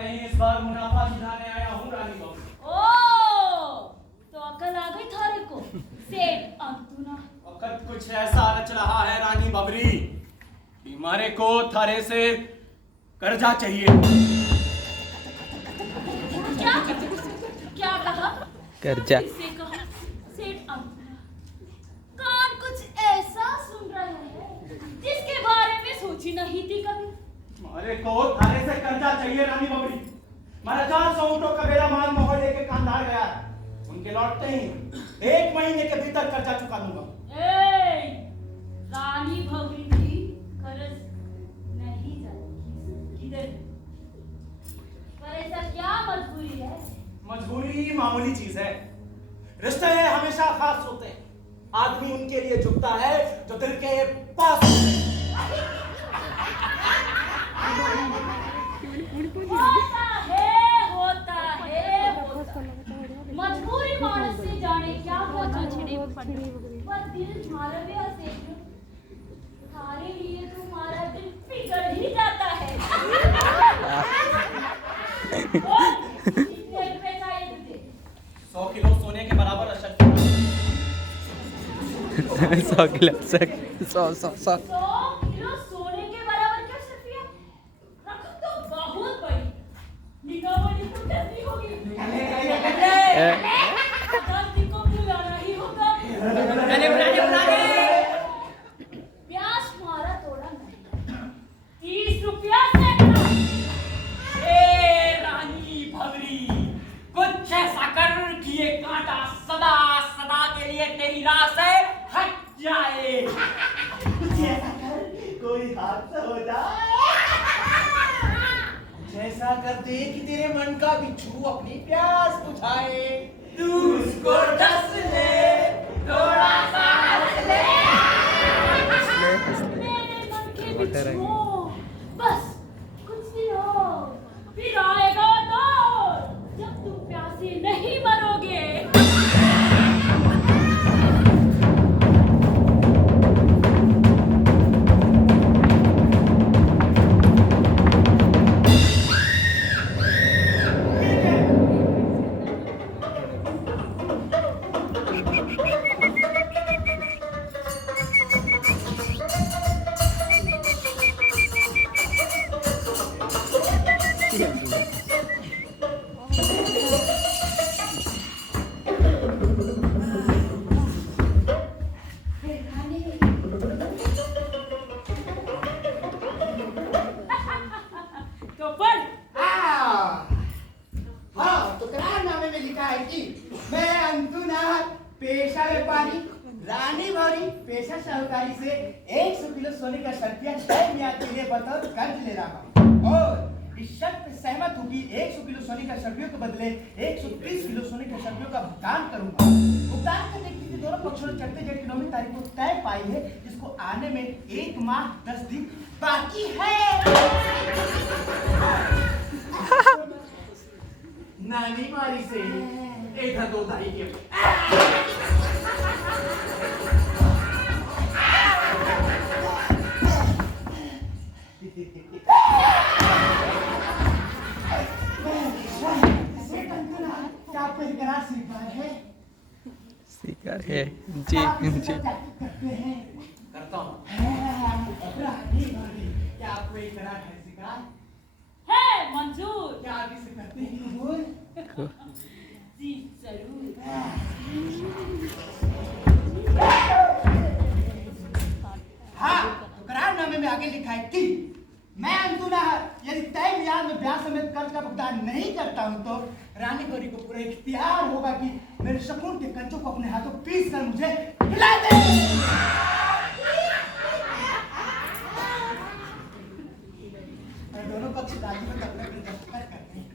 नहीं, इस बार मुनाफा सुधारने आया हूँ रानी बहू। ओ, तो अकल आ गई थारे को, सेठ अंतुना। वक्त कुछ ऐसा रच रहा है रानी बबरी, बीमारे को थारे से कर्जा चाहिए। क्या क्या कहा? कर्जा। किससे कहा? सेठ अंतुना। कान कुछ ऐसा सुन रहे हैं जिसके बारे में सोची नहीं थी कभी। हमारे को थारे से कर्जा चाहिए रानी बबरी। मेरा 400 ऊँटों का बेड़ा माल मोहल्ले के कांधार गया है। उनके लौटते ही 1 महीने के भीतर कर्जा चुका दूंगा। रानी भवरी की कर्ज नहीं जाएगी किधर? पर ऐसा क्या मजबूरी है? मजबूरी मामूली चीज है, रिश्ते हमेशा खास होते हैं। आदमी उनके लिए झुकता है जो दिल के पास होते हैं। होता है। मजबूरी मानस से जाने क्या होता पर दिल मारवे से थारे लिए तुम्हारा दिल पिघल ही जाता है। कितने रुपए चाहिए तुझे? 100 किलो सोने के बराबर अशर्त। 100 किलो 100 100 किलो सोने के बराबर क्या शर्फिया? रकम तो बहुत बड़ी। निगाह बड़ी तो कैसी होगी? गलती को बुलाना ही होगा। प्यास मारा थोड़ा नहीं, 30 रुपया से करो। रानी भवरी, कुछ ऐसा कर कि ये कांटा सदा सदा के लिए तेरी राह से हट जाए। कुछ ऐसा कर कोई हादसा हो जाए। कुछ ऐसा कर दे कि तेरे मन का बिच्छू अपनी प्यास बुझाए। तू उसको डस ले, थोड़ा सा हंस ले। मेरे मन के बिच्छू, बस कुछ दिन हो, फिर आएगा दौर जब तुम प्यासे नहीं मरोगे। तो पढ़। हाँ, तो करारनामे में लिखा है कि मैं अंतुनाथ पेशा व्यापारी, रानी भौरी पेशा साहूकारी से 100 किलो सोने का शर्तिया तय मियाद के लिए बतौर कर्ज ले रहा हूँ और इस शर्त पे सहमत हूँ कि 100 किलो सोने का शर्तियों के बदले 130 किलो सोने के शर्तियों का भुगतान करूंगा। भुगतान करने के लिए दोनों पक्षों ने चढ़ते जेठ की 9वीं तारीख को तय पाई है, जिसको आने में 1 माह 10 दिन बाकी है। नानी मारी से इधर 2 तारीख के क्या आपको इकरार स्वीकार है? स्वीकार है जी जी। करते हैं। करता हूँ। क्या आपको इकरार है स्वीकार? है मंजूर। क्या आप इसे करते हैं कबूल? जी जरूर। हाँ, तो करारनामे में आगे लिखा है कि मैं अंतुनाथ यदि तय मियाद में ब्याज समेत कर्ज का भुगतान नहीं करता हूं तो रानी गौरी को पूरा इख्तियार होगा कि मेरे शकुन के कंचों को अपने हाथों पीस कर मुझे खिला दे। दोनों पक्ष राजी में दस्तखत करते हैं।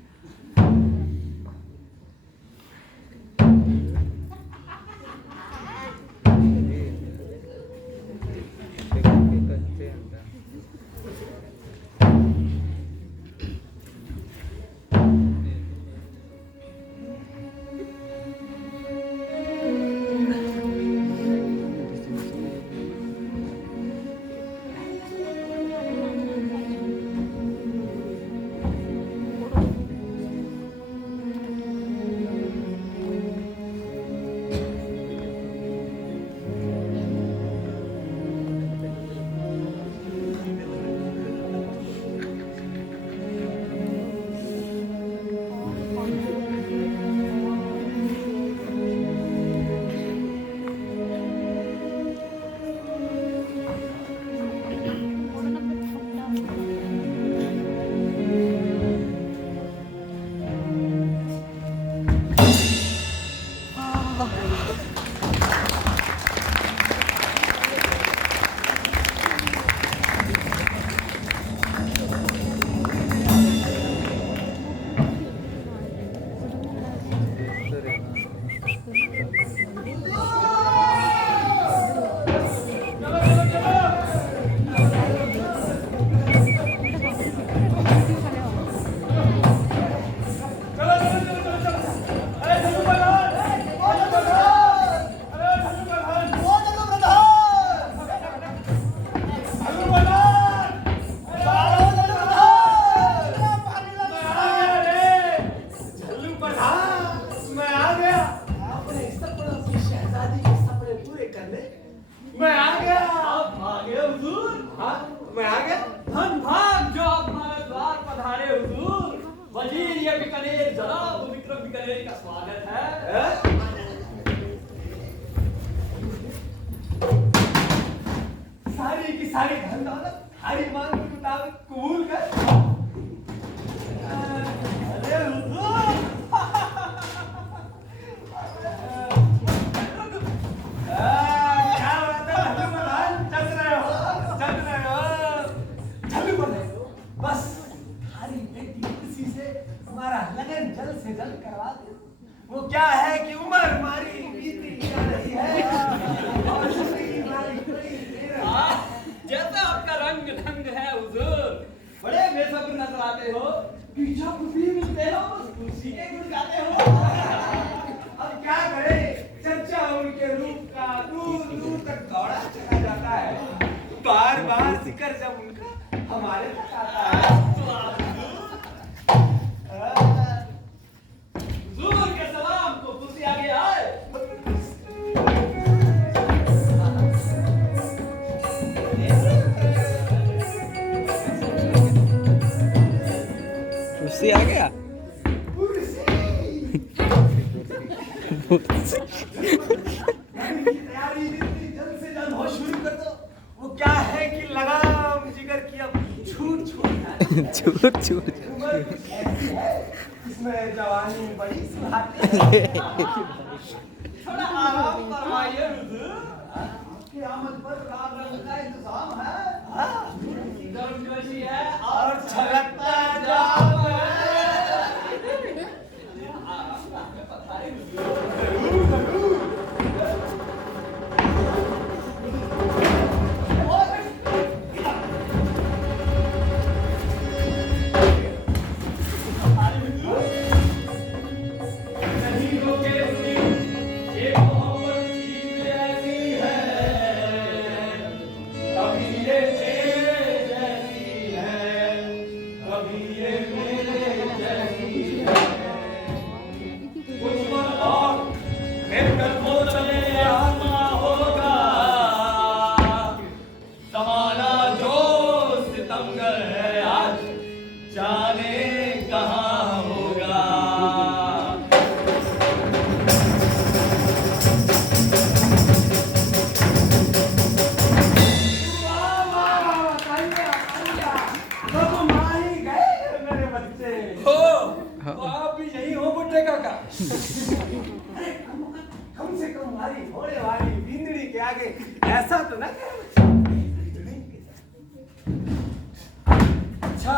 ये जनाब विक्रम बिकानेरी का स्वागत है। सारी की सारी धन दौलत हमारी मांग के मुताबिक कबूल कर। अरे हुजूर, क्या बात है हजूर, चल रहे हो। चलू बोले बस हमारी बेटी खुशी से हमारा लगन जल्द से जल्द करवा दे। वो क्या है कि उम्र हमारी बीती जा रही है और जिंदगी हमारी बड़ी देर है। जैसा आपका रंग ढंग है हुजूर, बड़े बेसब्र नजर आते हो। पीछा कुछ मिलते हो खुशी के गुण गाते हो। अब क्या करें, चर्चा उनके रूप का दूर दूर तक दौड़ा चला जाता है। बार बार जिक्र जब उनका हमारे तक आता है। हुजूर के सलाम को तुलसी आगे आए। उससे आ गया तैयारी जल्द से जल्द हो शुरू कर दो। वो क्या है कि लगाम जिगर की अब छूट छूट छूट छूट उम्र कुछ ऐसी है इसमें जवानी बड़ी सुहाती है। थोड़ा आराम फरमाइए हुजूर। आपकी आमद पर राम रंग का इंतजाम है। गर्म जोशी है और छलकता जाम है। नहीं रोके ये मोहब्बत चीज ऐसी है, कभी ये तेरे जैसी है, कभी ये मेरे जैसी है। कुछ पल और फिर कदमों चले आसमां होगा, जमाना जो सितमगर है आज जाने कहाँ होगा। तो आप भी यही हो बुड्ढे काका। अरे कम से कम हमारी घोड़े वाली बिंदड़ी के आगे ऐसा तो ना करो। अच्छा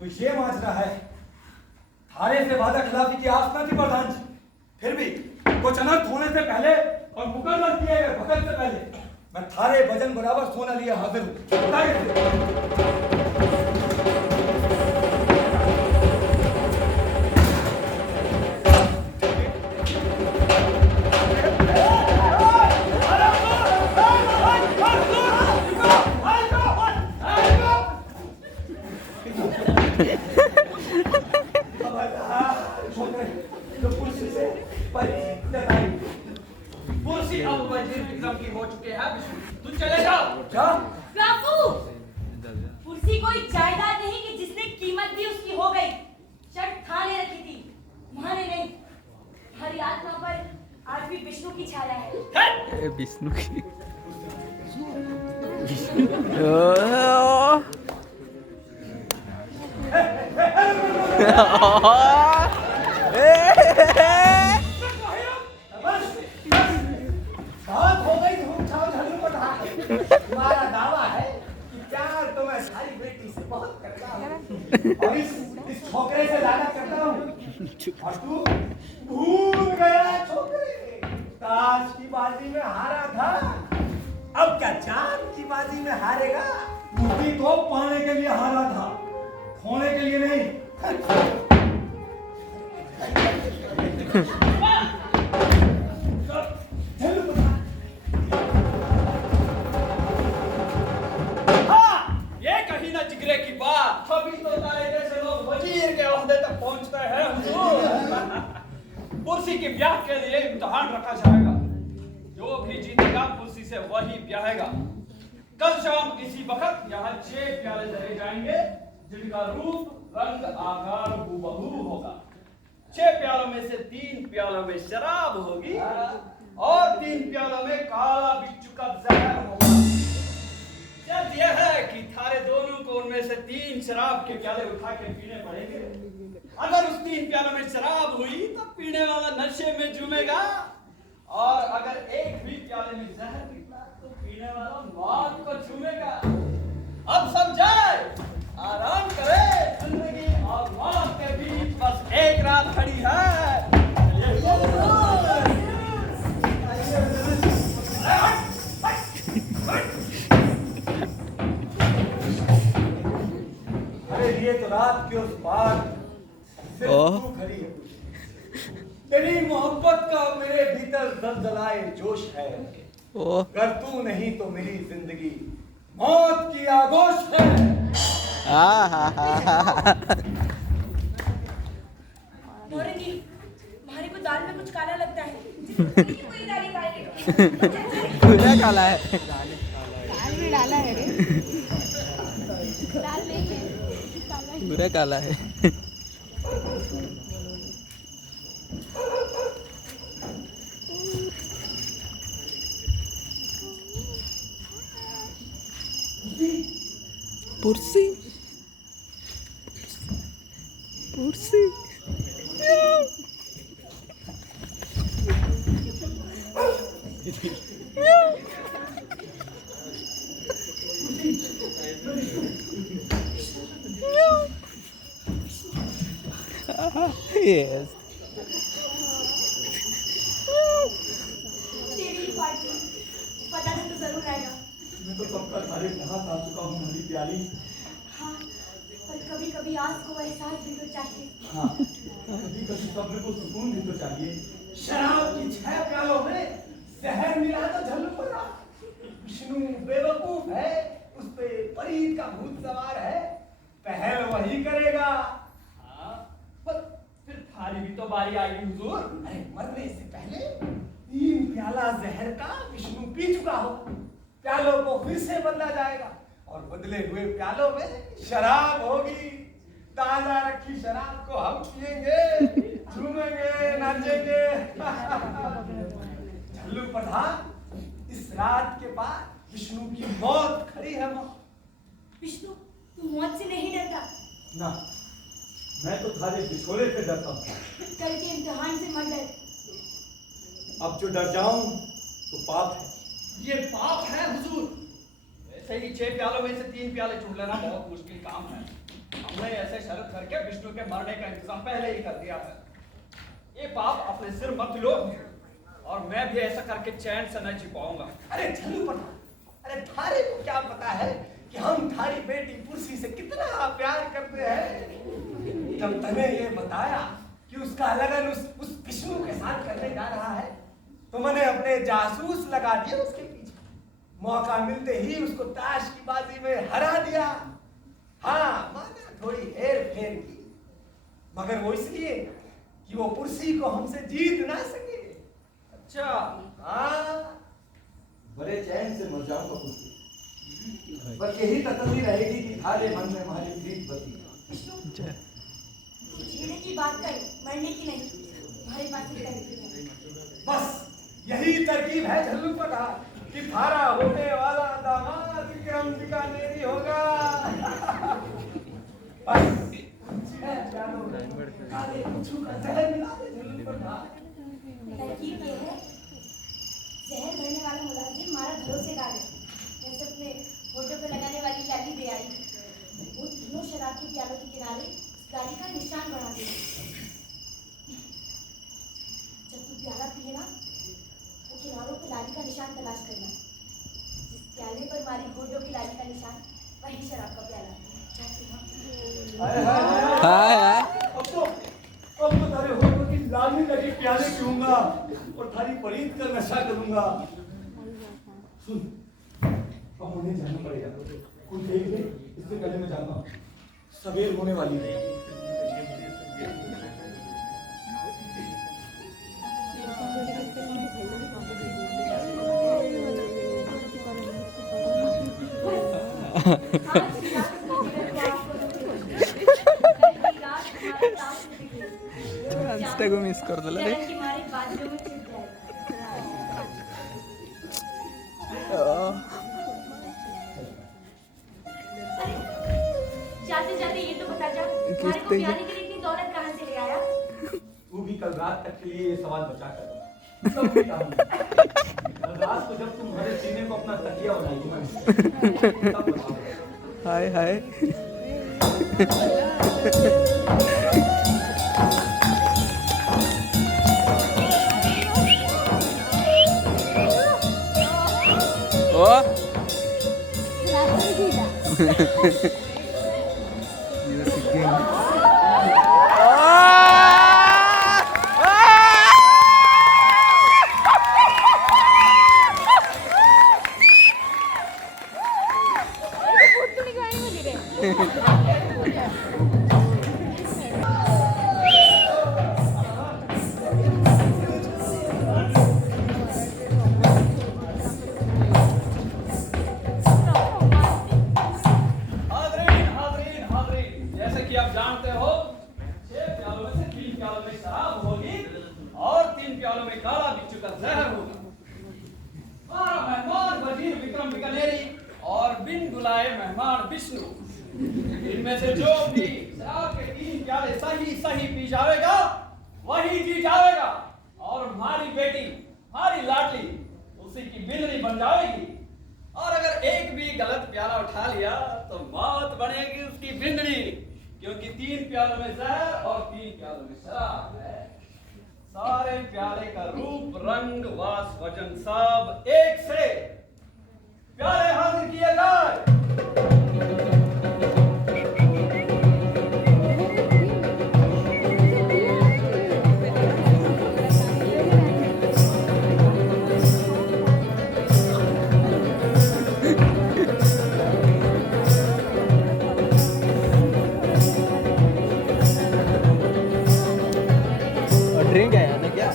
तो ये माजरा है। थारे से वादा खिलाफी की आस न थी प्रधान जी, फिर भी कुछ अनर्थ होने से पहले और मुकर्रर किए गए भगत से पहले मैं थारे वजन बराबर सोना लिए हाजिर हूँ। बताइए। कुर्सी अब वजीर विक्रम की हो चुके हैं। तुम चले जाओ। क्या? बापू, कुर्सी कोई जायदाद नहीं कि जिसने कीमत दी उसकी हो गई। शर्त थाने रखी थी, माने नहीं। हरी आत्मा पर आज भी विष्णु की छाया है। विष्णु की बहुत हो गई धूम छाव झल्लू पटा। तुम्हारा दावा है कि प्यार तो मैं सारी बेटी से बहुत करता हूँ और इस छोकरे से ज्यादा करता हूँ। और तू भूल गया छोकरे, ताश की बाजी में हारा था, अब क्या चांद की बाजी में हारेगा? टूटी को पाने के लिए हारा था, खोने के लिए नहीं। ये कहीं ना जिगरे की बात। अभी तो तारे जैसे लोग वजीर के ओहदे तक पहुंचते हैं हुजूर। कुर्सी के ब्याह के लिए इम्तिहान रखा जाएगा। जो भी जीतेगा कुर्सी से वही ब्याहेगा। कल शाम इसी वक्त यहाँ 6 प्याले चले जाएंगे जिनका रूप रंग आकार हूबहू होगा। प्यालों में से 3 प्यालों में शराब होगी और 3 प्यालों में काला बिच्छू का जहर होगा। शर्त यह है कि थारे दोनों को उनमें से 3 शराब के प्याले उठा के पीने पड़ेंगे। अगर उस 3 प्यालों में शराब हुई तो पीने वाला नशे में झूमेगा, और अगर एक भी प्याले में जहर निकला तो पीने वाला मौत को झूमेगा। अब सब जाए, आराम करे। जिंदगी और मौत के बीच बस एक रात खड़ी है। अरे ये तो रात के उस पार सिर्फ ओह। तू खड़ी है। तेरी मोहब्बत का मेरे भीतर दलदलाए जोश है। ओह अगर तू नहीं तो मेरी जिंदगी मौत की आगोश है। मोरंगी, हमारे को दाल में कुछ काला लगता है। कोई दाल काली पूरा काला है। दाल में डाला है रे। दाल नहीं है, पूरा काला है। पुरसी पुरसी yes तेरी पार्टी पता नहीं तो जरूर आएगा। मैं तो सबका थारे बहुत आ चुका हूँ मेरी प्याली। हाँ, पर कभी कभी आस को एहसास भी तो चाहिए। हाँ, कभी कभी सब्र को सुकून भी तो चाहिए। शराब की 6 प्यालों में जहर मिला तो झल्लू पड़ा। विष्णु बेवकूफ है, उस पे परीत का भूत सवार है। पहल वही करेगा। हाँ, पर फिर थारी भी तो बारी आएगी हुजूर। अरे मरने से पहले 3 प्याला जहर का विष्णु पी चुका हो। प्यालों को फिर से बदला जाएगा और बदले हुए प्यालों में शराब होगी। ताजा रखी शराब को हम पिएंगे, झूमेंगे, नाचेंगे। झल्लू प्रधान, इस रात के बाद विष्णु की मौत खड़ी है। विष्णु, तू मौत से नहीं डरता? ना, मैं तो थारे बिछोले से डरता हूँ। कल के इम्तिहान से मत डर। अब जो डर जाऊं तो पाप है। ये पाप है हुजूर। वैसे ही 6 प्यालों में से 3 प्याले चुन लेना बहुत मुश्किल काम है। हमने ऐसे शर्त करके विष्णु के मरने का इंतजाम पहले ही कर दिया है। ये पाप अपने सिर मत लो, और मैं भी ऐसा करके चैन से न जी पाऊंगा। अरे झल्लू प्रधान, अरे थारे को क्या पता है कि हम थारी बेटी पुरसी से कितना प्यार करते हैं। जब तने ये बताया कि उसका लगन उस विष्णु के साथ करने जा रहा है, तो मैंने अपने जासूस लगा दिए उसके पीछे। मौका मिलते ही उसको ताश की बाजी में हरा दिया। हाँ, मैंने थोड़ी हेर फेर की, मगर वो इसलिए कि वो पुरसी को हमसे जीत ना सके। अच्छा, हाँ, बड़े चैन से मर जाऊंगा पुरसी। बस यही तसल्ली रहेगी कि थारे मन में हमारी प्रीत बसी। जीने की बात कर, मरने की नहीं। तुम्हारे पास ही तरकीब है। बस यही तरकीब है झल्लू प्रधान कि थारा होने वाला दामाद विक्रम बीकानेरी होगा। बस काले बिच्छू का जहर मिला दे झल्लू प्रधान। तरकीब ये है, जहर भरने वाला मुलाजिम हमारा भरोसे का है। जैसे अपने फोटो पे लगाने वाली लाली दे आई, वो तीनों शराब के प्यालों के किनारे गाड़ी का निशान बना दे। जब तू प्याला पिए ना, वो किनारों पे लाली का निशान तलाश करना। जिस प्याले पर हमारी घोटों की लाली का निशान, वही शराब का प्याला। हाय हाय हाय। हाय हाय। अब तो थारे होठों की लाली लगी प्याले पीऊंगा और थारी परीत का नशा करूंगा। सुन, अब मुझे जाना पड़ेगा। कुछ देख ले, इससे पहले मैं जाता हूँ। सवेर होने वाली है। डान्सटा को मिस करदेला रे जलन की मारी बाजू में छिप जाएगा। जाते जाते ये तो बता जा, तुम्हारे को प्यारे के लिए इतनी दौलत कहाँ से ले आया? तू भी कल रात तक के लिए ये सवाल बचा कर सब भी कल रात को जब तुम मेरे सीने को अपना तकिया बनाएगी ना तब बताऊंगा। हाय हाय ओ म्यूजिक गेम इनमें से जो भी शराब के 3 प्याले सही पी जाएगा वही जी जाएगा और हमारी बेटी हमारी लाडली उसी की बिल्ली बन जाएगी। और अगर एक भी गलत प्याला उठा लिया तो मौत बनेगी उसकी बिंदड़ी, क्योंकि 3 प्यालों में जहर और 3 प्यालों में शराब है। सारे प्याले का रूप रंग वास वजन सब एक से। प्याले हाजिर किए जाए। ड्रिंक है यानी क्या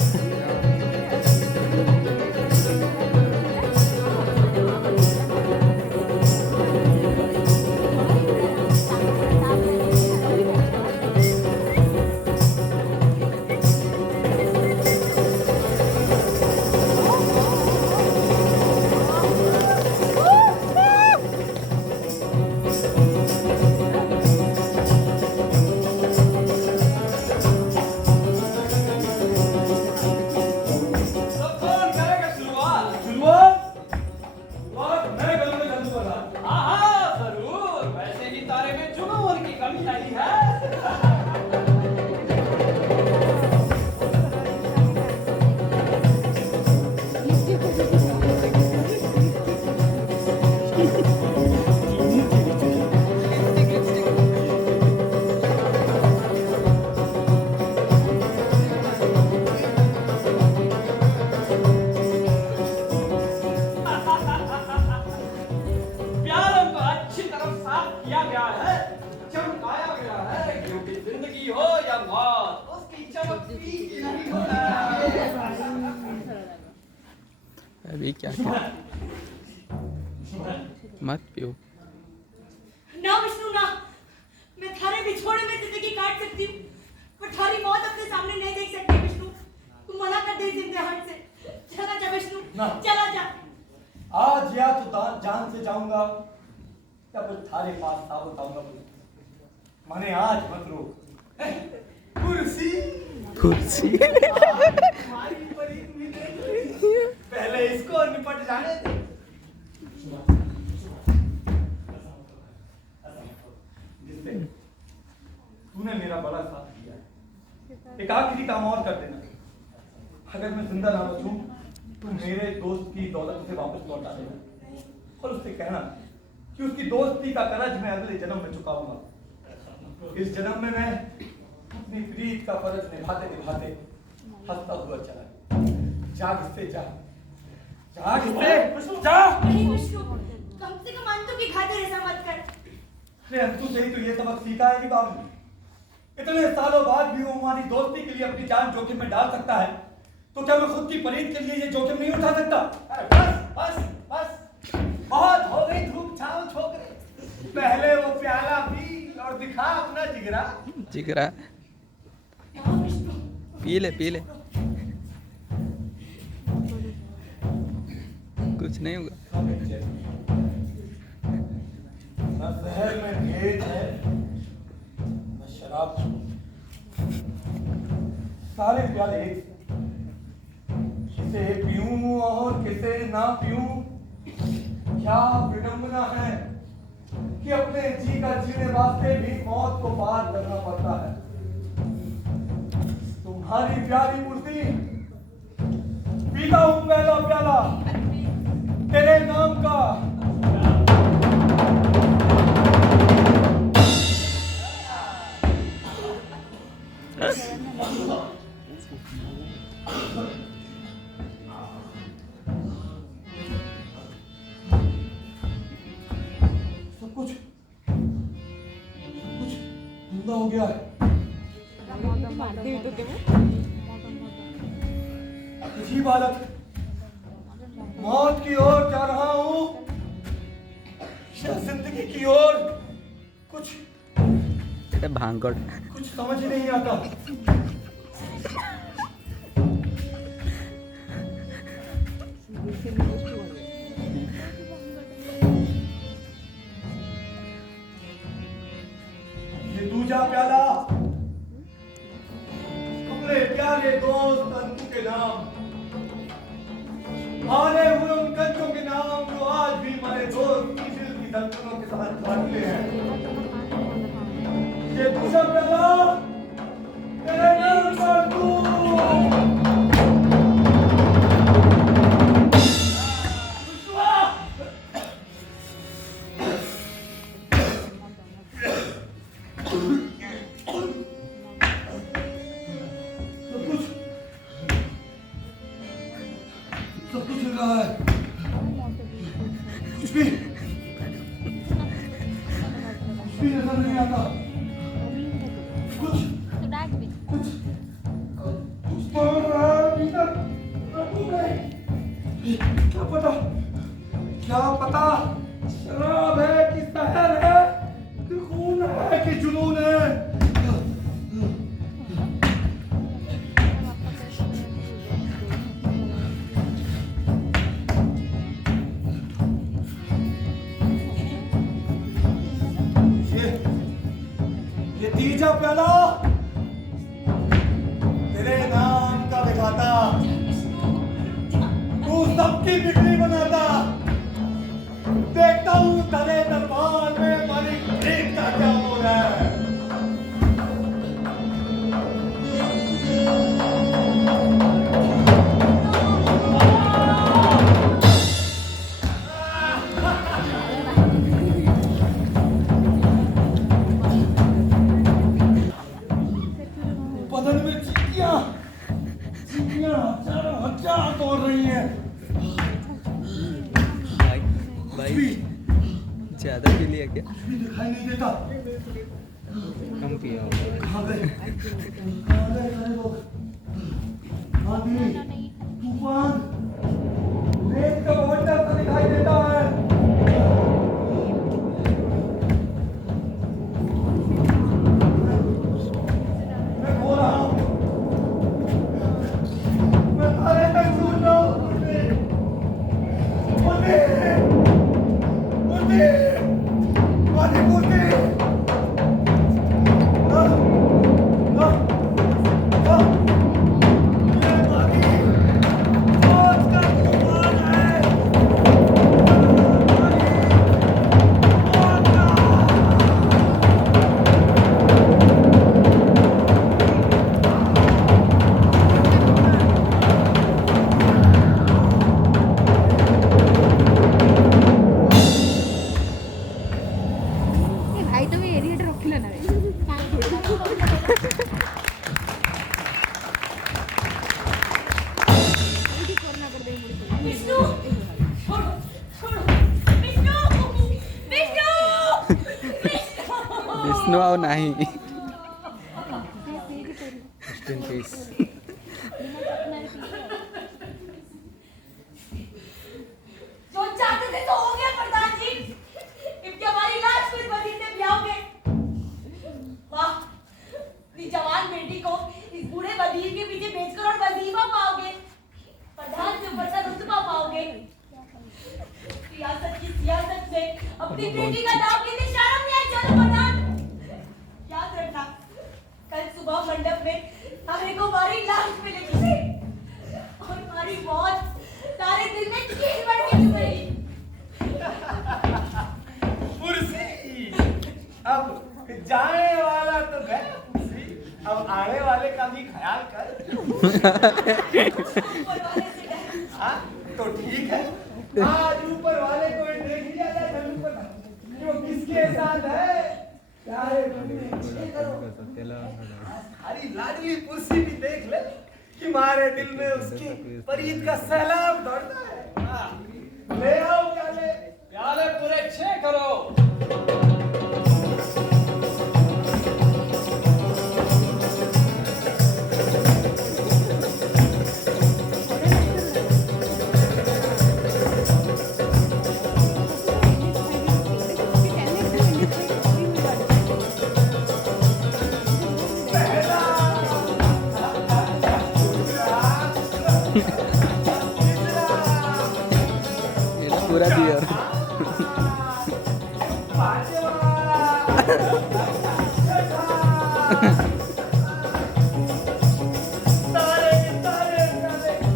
अभी क्या मत पियो ना विष्णु ना, मैं थारे बिछोड़े में जिंदगी काट सकती हूँ पर थारी मौत अपने सामने नहीं देख सकती। विष्णु तू मना कर दे जिंदे हाथ से। चला जा विष्णु, चला जा। आज या तो जान से जाऊंगा या फिर थारे पास साबुत आऊंगा। माने आज मत रो। कुर्सी कुर्सी पहले इसको निपट जाने दे। जिससे तूने मेरा बड़ा साथ दिया। एक आखिरी काम और कर देना, अगर मैं जिंदा ना बचूं तो मेरे दोस्त की दौलत उसे वापस लौटा देना और उससे कहना कि उसकी दोस्ती का कर्ज मैं अगले जन्म में चुकाऊंगा। इस जन्म में मैं अपनी प्रीत का फर्ज निभाते निभाते हंसता हुआ चला। जाग इससे जा, जाग इससे जा। नहीं विष्णु, कम से कम अंतु की खातिर ऐसा मत कर। अरे अंतु से ही तो ये सबक सीखा है कि बाबू इतने सालों बाद भी वो हमारी दोस्ती के लिए अपनी जान जोखिम में डाल सकता है, तो क्या मैं खुद की प्रीत के लिए ये जोखिम नहीं उठा सकता? अरे बस बस बस, बहुत हो गई धूप छाव छोकरे। पहले वो प्याला पी और दिखा अपना जिगरा। जिगरा ना विष्णु, पी ले कुछ नहीं होगा। न जहर में भेद है न शराब में। सारे प्याले एक से। किसे पीऊं और किसे ना पीऊं। क्या विडंबना है कि अपने जी का जीने वास्ते भी मौत को पार करना पड़ता है। तुम्हारी प्यारी मूर्ति पीता हूं पहला प्याला तेरे नाम का। सब कुछ धुंधला हो गया है। अजीब हालत। मौत की ओर जा रहा हूं या जिंदगी की ओर। कुछ भांगड़ समझ ही नहीं आता। ये दूजा प्याला अपने प्यारे दोस्त अंतु के नाम, हारे हुए उन कंचों के नाम जो आज भी हमारे दोस्त की दिल की धड़कनों के साथ बांटते हैं। ये दूसरा प्याला तेरे नाम का दूध। सब कुछ हो रहा है। कुछ भी नजर नहीं आता। कुछ बोल रहा है भीतर। क्या पता शराब है कि जहर है कि खून है कि जुनून है। ये तीजा प्याला तेरे नाम का दिखाता। तू सबकी बिगड़ी बनाता। देखता हूँ तेरे दरबार में हमारी प्रीत का क्या हो रहा है। बदन में चींटियां हजार दौड़ रही हैं। भाई ज्यादा पी लिया क्या? कुछ भी दिखाई नहीं देता। कम पिया कहाँ गए सारे लोग? आंधी, तूफान, रेत का बवंडर तो दिखाई देता है। मैं खो रहा हूँ। मैं सारे तक छूट रहा हूँ। भाई तो एरिएटर रखिला ना विष्णु छोड़ो छोड़ो विष्णु विष्णु विष्णु आओ नहीं। जो चाहते थे तो हो गया प्रधान जी। इनके हमारी लाश फिर बदी से ब्याहोगे। वाह, अपनी जवान बेटी को इस बूढ़े वजीर के पीछे बेटी का नाम लेते शर्म नहीं आई चलो प्रधान। याद रखना कल सुबह मंडप में तारे को मारी लाश मिलेगी और हमारी मौत तारे दिल में कील बन के चुभेगी। कुर्सी अब जाने वाला तो गया कुर्सी, अब आने वाले का भी ख्याल कर। ऊपर वाले से डर। हाँ तो ठीक है, आज ऊपर वाले को देख लिया जाए जमीन पर वो किसके साथ है। क्या है हरी लाडली कुर्सी भी देख ले कि हमारे दिल में उसकी प्रीत का सैलाब दौड़ता है। हाँ, ले आओ प्याले, प्याले पूरे 6 करो। এটা পুরা বিয়ার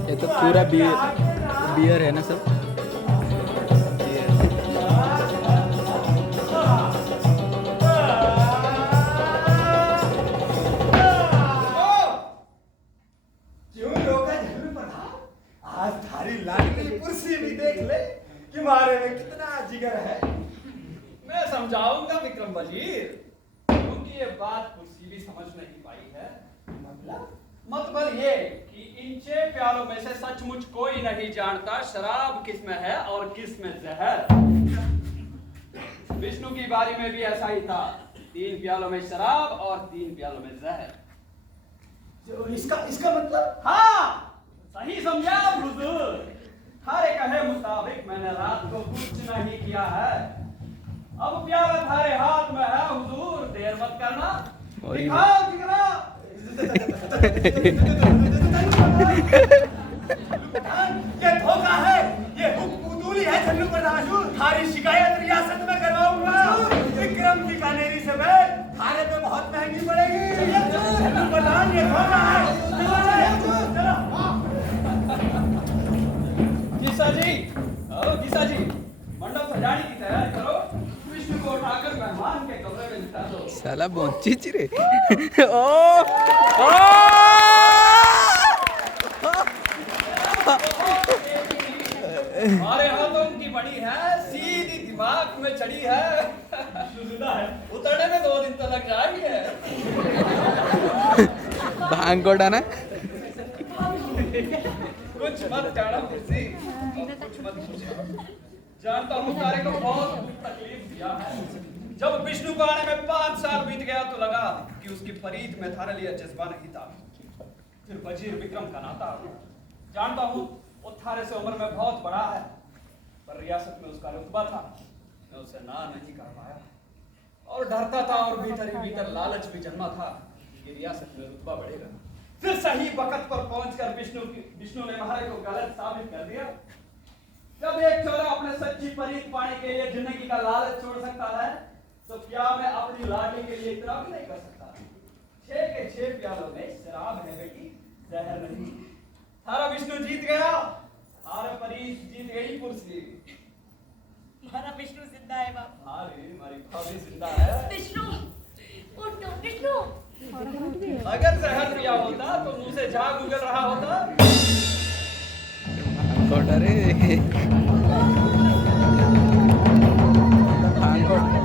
ये तो पूरा बियर है ना सब। क्यों रोका झल्लू प्रधान? आज थारी लाडली कुर्सी भी देख ले कि हमारे में कितना जिगर है। मैं समझाऊंगा विक्रम वजीर, क्योंकि ये बात कुर्सी भी समझ नहीं पाई है। मतलब ये कि इन 6 प्यालों में से सचमुच कोई नहीं जानता शराब किस में है और किस में जहर। विष्णु की बारी में भी ऐसा ही था, 3 प्यालों में शराब और 3 प्यालों में जहर। जो इसका मतलब हाँ, सही समझा हुजूर। थारे कहे मुताबिक मैंने रात को कुछ नहीं किया है। अब प्याला थारे हाथ में है हुजूर, देर मत करना। दिखाओ जिगरा। ये धोखा है, ये हुक्म है झल्लू प्रधान। थारी शिकायत रियासत में करवाऊंगा। विक्रम बीकानेरी से मैं थारे पे बहुत महंगी पड़ेगी। झल्लू प्रधान ये धोखा है। गीसा जी, गीसा जी, मंडप सजाने की तैयारी करो। विष्णु को उठाकर मेहमान के कमरे में लिटा दो। साला बंचिच रे ओ हमारे हाथों की बड़ी है, सीधी दिमाग में चढ़ी है। उतरने में 2 दिन तो लग जाएंगे। भांग कोटा ना कुछ मत जाना कुर्सी, कुछ मत पूछो। जानता हूँ तारे को बहुत तकलीफ दिया है। जब विष्णु को आने में 5 साल बीत गया तो लगा कि उसकी फरीद में थारे लिए जज्बा नहीं था। फिर वजीर विक्रम का नाता आ गया। जानता हूँ वो थारे से उम्र में बहुत बड़ा है, पर रियासत में उसका रुतबा था। मैं उसे ना नहीं कर पाया और डरता था, और भीतर ही भीतर लालच भी जन्मा था कि रियासत में रुतबा बढ़ेगा। फिर सही वक्त पर पहुंचकर विष्णु ने हमारे को गलत साबित कर दिया। जब एक छोरा अपने सच्ची फरीद पाने के लिए जिंदगी का लालच छोड़ सकता है, तो क्या मैं अपनी लाडली के लिए इतना भी नहीं कर सकता? 6 के 6 प्यालों में शराब है बेटी, जहर नहीं। थारा विष्णु जीत गया, थारा फरीद जीत गई कुर्सी। हमारा विष्णु जिंदा है बाप। हमारी भाभी जिंदा है। विष्णु उठो विष्णु। अगर जहर पिया होता तो मुंह से झाग उगल रहा होता। भांग कोटा रे भांग कोटा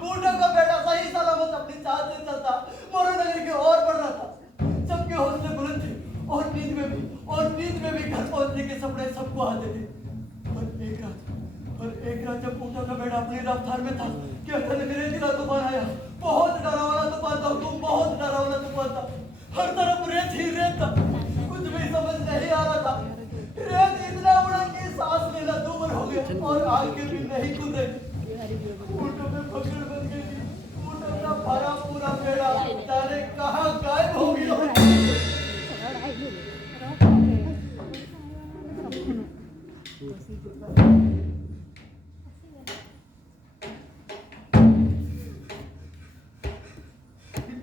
बूढ़ा का बेटा सही सलामत अपनी चाल से चलता मोरो नगर की ओर बढ़ रहा था। सबके हौसले बुलंद थे और नींद में भी घर पहुंचने के सपने सबको आते थे। और एक रात जब बूढ़ा का बेटा अपनी रफ्तार में था कि अचानक रेतीला तूफान आया। बहुत डरावना तूफान था, बहुत डरावना तूफान था। हर तरफ रेत ही रेत था, कुछ भी समझ नहीं आ रहा था। रेत इतना उड़ा कि सांस लेना दूभर हो गया और आगे भी नहीं कूदे। ऊँटों में पकड़ बन गई थी, ऊँट अपना भरा पूरा बेड़ा जाने कहाँ गायब हो गया।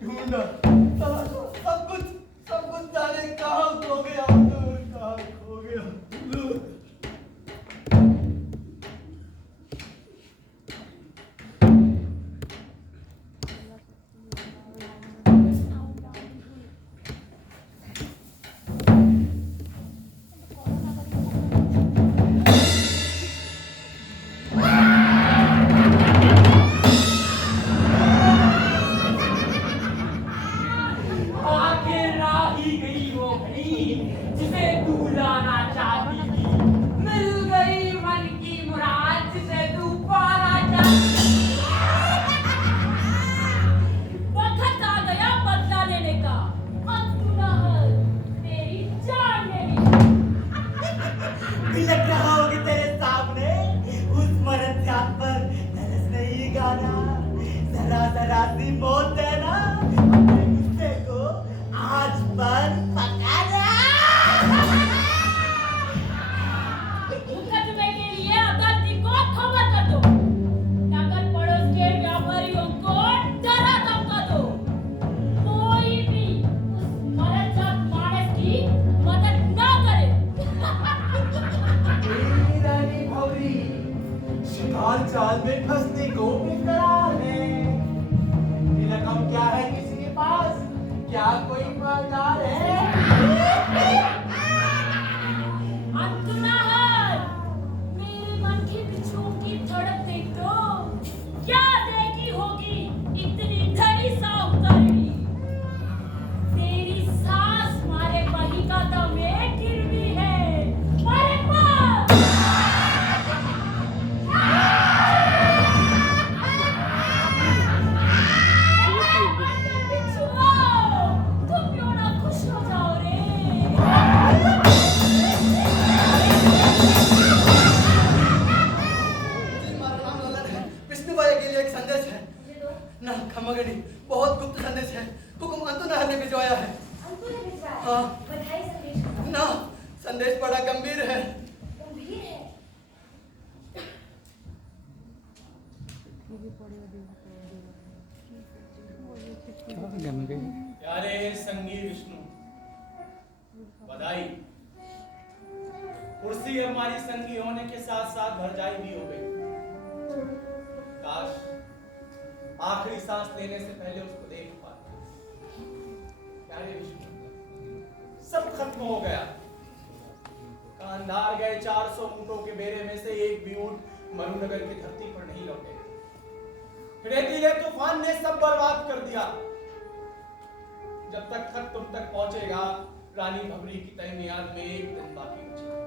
ढूंढा सब कुछ जाने कहाँ खो गया, कहाँ खो गया। आखिर आ ही गई वो घड़ी जिसे तू लाना चाहती थी, मिल गई मन की मुराद जिसे तू पाना चाहती थी। वक्त आ गया बदला लेने का, अब तू ना हर तेरी जान लेनी। तिलक रहा होगी तेरे सामने उस मरद जात पर तरस नहीं गाना, जरा जरा सी मौत देना अपने गुस्से को आज पर पकाना। मुकदमे के लिए अदालती को खबर कर दो, नगर पड़ोस के व्यापारियों को डरा धमका दो। कोई भी उस मरद-जात मानस की मदद ना करे। तेरी रानी भौरी शिकार जाल में फंसने को बेकरार है। तिलक अब क्या है किसी के पास, क्या कोई मालदार है? अंत ना हर मेरे मन की बिच्छू की धड़क देख तो क्या देखी होगी इतनी धड़ी साहूकारी। तेरी सांस मारे बही का दम एक गिरवी है, मारे पास। बिच्छुओ, तुम क्यों ना खुश हो जाओ रे। विष्णुबाई के लिए एक संदेश है ना, खमगनी बहुत गुप्त संदेश है, हुकुम अंतुनाहर ने भिजवाया है। अंकुर ने भिजवाया। हाँ। बधाई संदेश ना संदेश बड़ा गंभीर है। गंभीर है। गंभीर। प्यारे संगी विष्णु, बधाई। कुर्सी हमारी संगी होने के साथ साथ भरजाई भी हो गई। काश आखिरी सांस लेने से पहले उसको देख पाता। प्यारे विष्णु, सब खत्म हो गया। कांधार गए 400 ऊंटों के बेरे में से एक भी ऊंट मरुनगर की धरती पर नहीं लौटे। रेतीले तूफान ने सब बर्बाद कर दिया। जब तक खत तुम तक पहुंचेगा, रानी भवरी की तय मियाद में एक दिन बाकी बचेगा।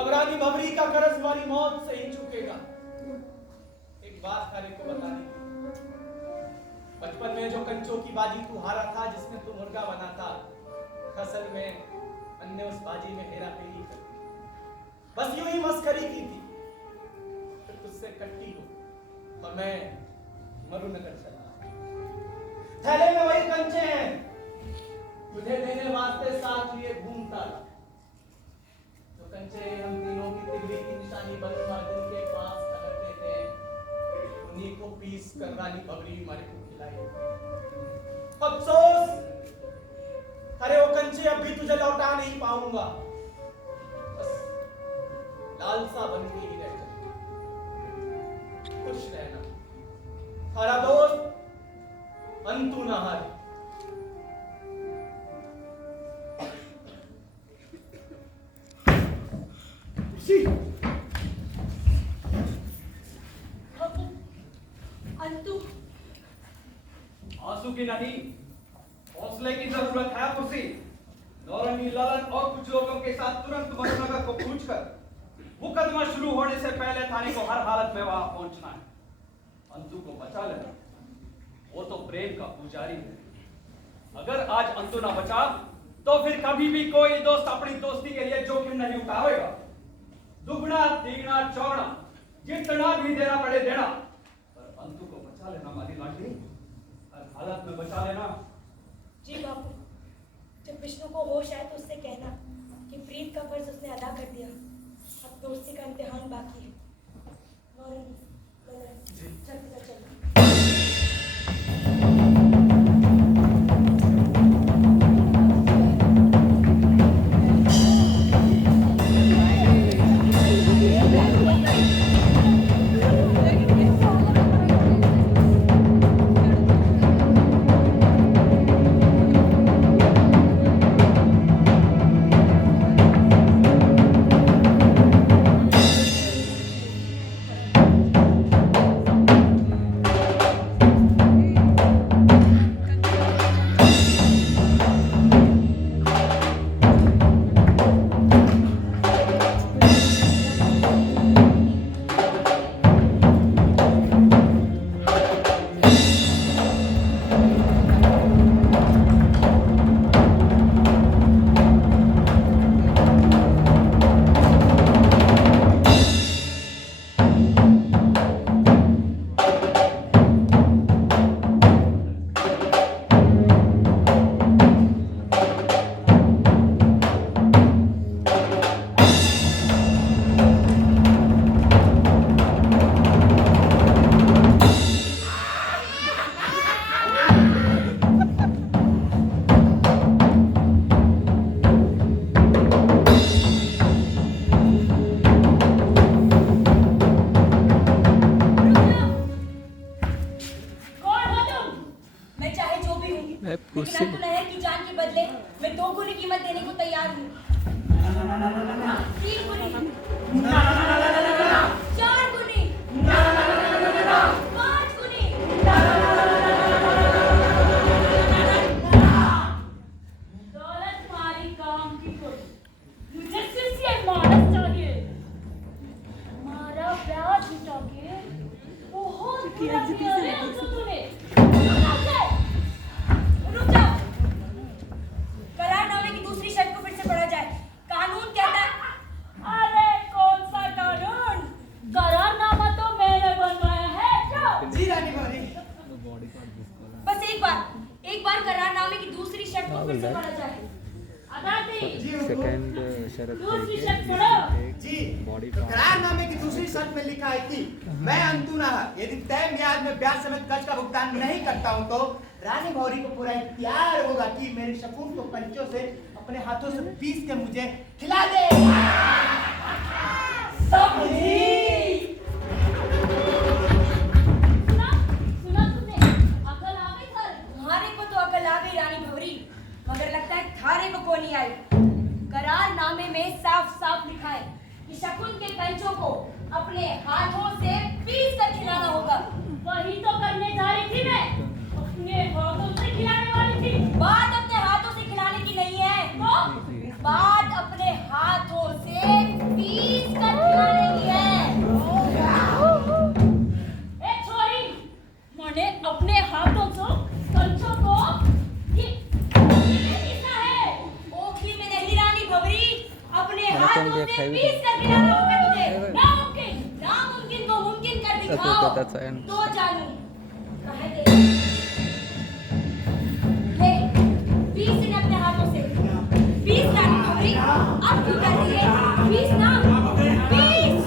अब रानी भवरी का कर्ज हमारी मौत से ही चुकेगा। एक बात खाने को बतानी थी। बचपन में जो कंचों की बाजी तू हारा था, जिसमें तू मुर्गा बना था, असल में अन्य उस बाजी में हेरा फेरी कर दी। बस यूं ही मस्करी की थी। फिर तुझसे कट्टी हो और मैं मरुनगर चला। थैले में वही कंचे हैं, तुझे देने वास्ते साथ लिए घूमता था। जो कंचे हम तीनों की तिगड़ी की निशानी बलुआर्जुन के पास रखते थे, उन्हीं को पीस कर रानी भवरी हमारे को खिलाई। अफसोस, अरे वो कंचे अब भी तुझे लौटा नहीं पाऊंगा। बस लालसा बन के ही रह जाए। खुश रहना हमारा दोस्त अंतुनाहर। अंतु आंसू की नहीं, हौसले की जरूरत है कुर्सी। नौरंगी ललन और कुछ लोगों के साथ तुरंत मरुनगर को पूछकर मुकदमा शुरू होने से पहले थाने को हर हालत में वहां पहुंचना है। अंतु को बचा लेना, वो तो प्रेम का पुजारी है। अगर आज अंतु ना बचा तो फिर कभी भी कोई दोस्त अपनी दोस्ती के लिए जोखिम नहीं उठाएगा। दुगना तिगना चौगना जितना भी देना पड़े देना, पर अंतु को बचा बचा लेना हमारी लाडली, हर हालत में बचा लेना। जी बापू, जब विष्णु को होश आए तो उससे कहना कि प्रीत का फर्ज उसने अदा कर दिया, अब दोस्ती का इम्तिहान बाकी है। चल चल। कुर्सी लहर की जान के बदले मैं 2 गुनी कीमत देने को तैयार हूँ। 3 गुनी, 4 गुनी, 5 गुनी। दौलत तुम्हारी काम की कोई, मुझे सिर्फ ये मानस चाहिए। हमारा ब्याज जुटा के बहुत बुरा किया है हमको तूने। रुक जाओ। करारनामे की दूसरी शर्त को फिर से पढ़ा जाए। कानून कहता है। अरे कौन सा कानून? करारनामा तो मैंने बनवाया है। जाओ। जी रानी गौरी। बस एक बार करारनामे की दूसरी शर्त को फिर से पढ़ा जाए। अदालती सेकंड शरत दूसरी शर्त पढ़ो। जी, करारनामे की दूसरी शर्त में लिखा है कि मैं अंतुनः यदि तय म्याद में ब्याज समेत कर्ज का भुगतान नहीं करता हूं तो रानी भौरी को पूरा इख्तियार होगा कि मेरे शकुन को कंचों से अपने हाथों से पीस के मुझे खिला दे। सुना तुमने? अकल आ गई सर? तुम्हारे को तो अकल आ गई रानी भौरी, मगर लगता है थारे को नहीं आई। करारनामे में साफ साफ लिखा है कि शकुन के कंचों को अपने हाथों से पीस कर खिलाना होगा। वही तो करने जा रही थी मैं, अपने हाथों से खिलाने वाली थी। बात अपने हाथों से खिलाने की नहीं है, तो बात अपने हाथों से पीस कर खिलाने की है। ए छोरी, मैंने अपने हाथों से कंचों को पीसा है। ओखली में नहीं रानी भवरी, अपने हाथों से खाई भी पीस कर खिलाना होगा तुझे। नामुमकिन को मुमकिन कर दिखाओ तो जानू। कहे दे। ले, पीस इन्हें अपने हाथों से। पीस रानी भवरी, अब क्यों कर रही है? पीस ना, पीस।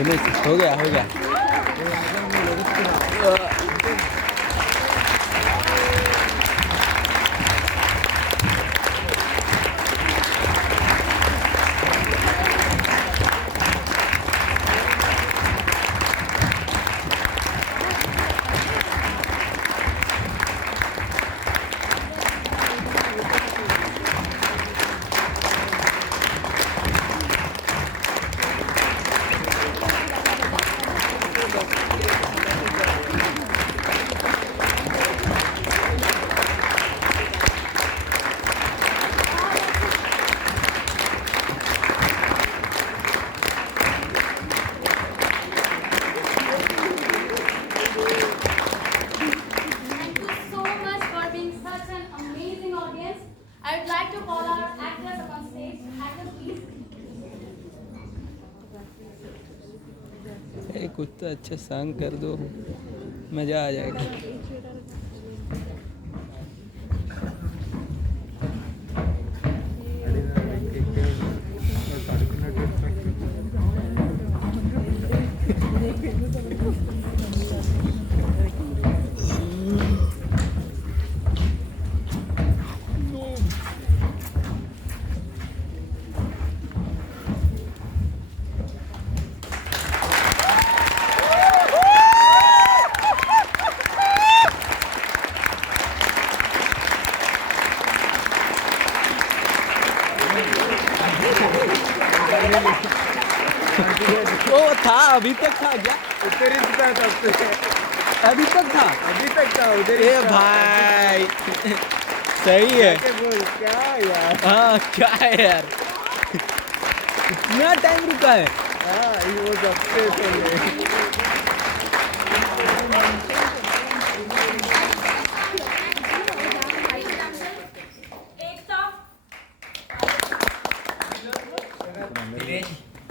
फिनिश हो गया हो गया। Thank you so much for being such an amazing audience. I would like to call our actors up on stage. Actors, please. कुछ तो अच्छे सॉन्ग कर दो, मज़ा आ जाएगा। वो था, अभी तक था क्या? उधर ही था सबसे, अभी तक था, अभी तक था उधर। ए भाई सही है। बोल क्या यार? हाँ क्या है यार, इतना टाइम रुका है। हाँ वो सबसे सही।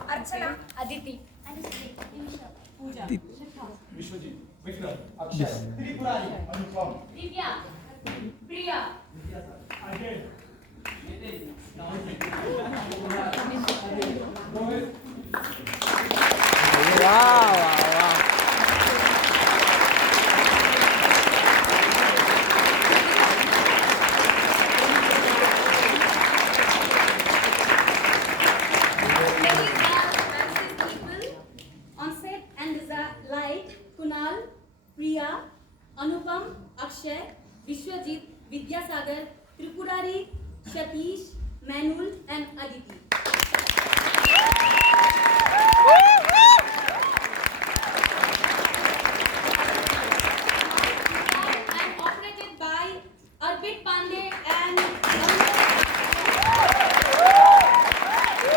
अर्चना, अदिति, पूजा, विश्वजीत, विक्रम, अक्षय, त्रिपुरारी, अनुपम, दिव्या, प्रिया, वाह वाह वाह। ladies are fancy people on set and light Kunal, Priya, Anupam, Akshay, Vishwajit, Vidyasagar, Tripurari, Satish, Manul and Aditi. And operated by Arpit Pandey and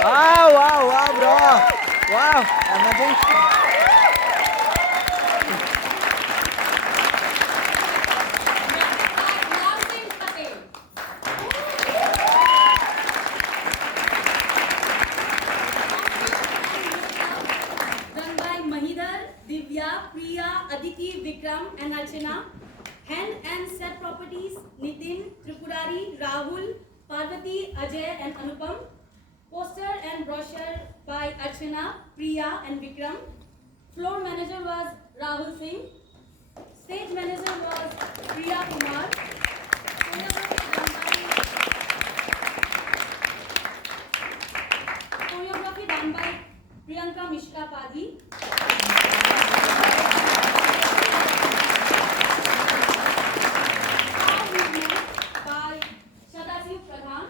वाह वाह वाह ब्रो, वाह amazing. Navin Patel. Done by Mahidhar, Vikram and Archana. Hand and set properties, Nitin, Tripurari, Rahul, Parvati, Ajay and Anupam. Poster and brochure by Archana, Priya and Vikram. Floor manager was Rahul Singh. Stage manager was Priya Kumar. Choreography done by Priyanka Mishra Padi. Sound movement by Shadaziv Pradhan.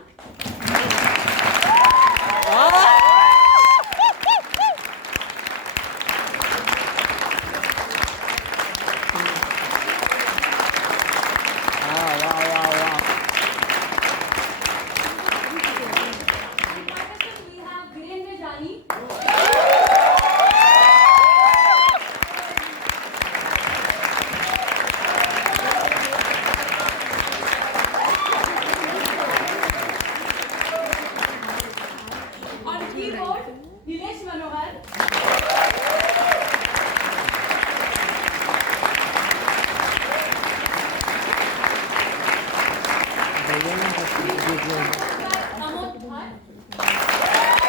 वाह वाह वाह वाह In percussion we have Virendra Jani. On keyboard, Nilesh Manohar. Amod Bhatt.